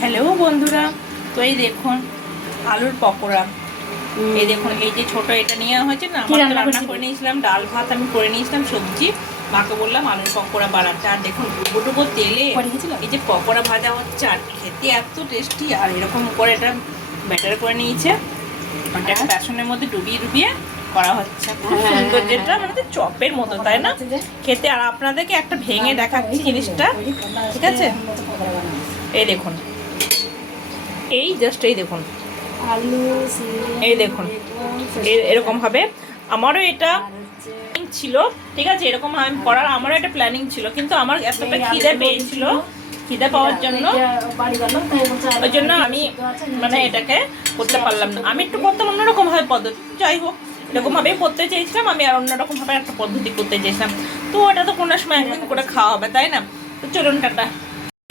Hello বন্ধুরা, তো এই দেখুন আলুর পকোড়া। এই দেখুন, এই যে ছোট এটা নেওয়া হয়েছে না, আমার তো রান্না করে নিয়েছিলাম, ডাল ভাত আমি করে নিয়েছিলাম, সবজি মাকে বললাম আলুর পকোড়া বানাতে। আর দেখুন ডুবো ডুবো তেলে এই যে পকোড়া ভাজা হচ্ছে, আর খেতে এত টেস্টি। আর এরকম করে এটা ব্যাটার করে নিয়েছে, এটা বেসনের মধ্যে ডুবিয়ে ডুবিয়ে করা হচ্ছে, খুব সুন্দর, যেটা মানে চপের মতো, তাই না খেতে। আর আপনাদেরকে একটা ভেঙে দেখাচ্ছি জিনিসটা, ঠিক আছে? এই দেখুন, এই জাস্ট এই দেখুন, এই দেখুন এরকম হবে। আমারও এটা ছিল, ঠিক আছে, এরকম আমি করার আমারও একটা প্ল্যানিং ছিল, কিন্তু আমার এতটা খিদে পেয়েছিল, খিদে পাওয়ার জন্য ওই জন্য আমি মানে এটাকে করতে পারলাম না। আমি একটু করতাম অন্যরকম ভাবে পদ্ধতি, যাই হোক এরকম ভাবেই করতে চেয়েছিলাম আমি, আর অন্যরকম ভাবে একটা পদ্ধতি করতে চেয়েছিলাম। তো ওটা তো কোনো সময় একদিন করে খাওয়া হবে, তাই না? তো চলুন টাটা।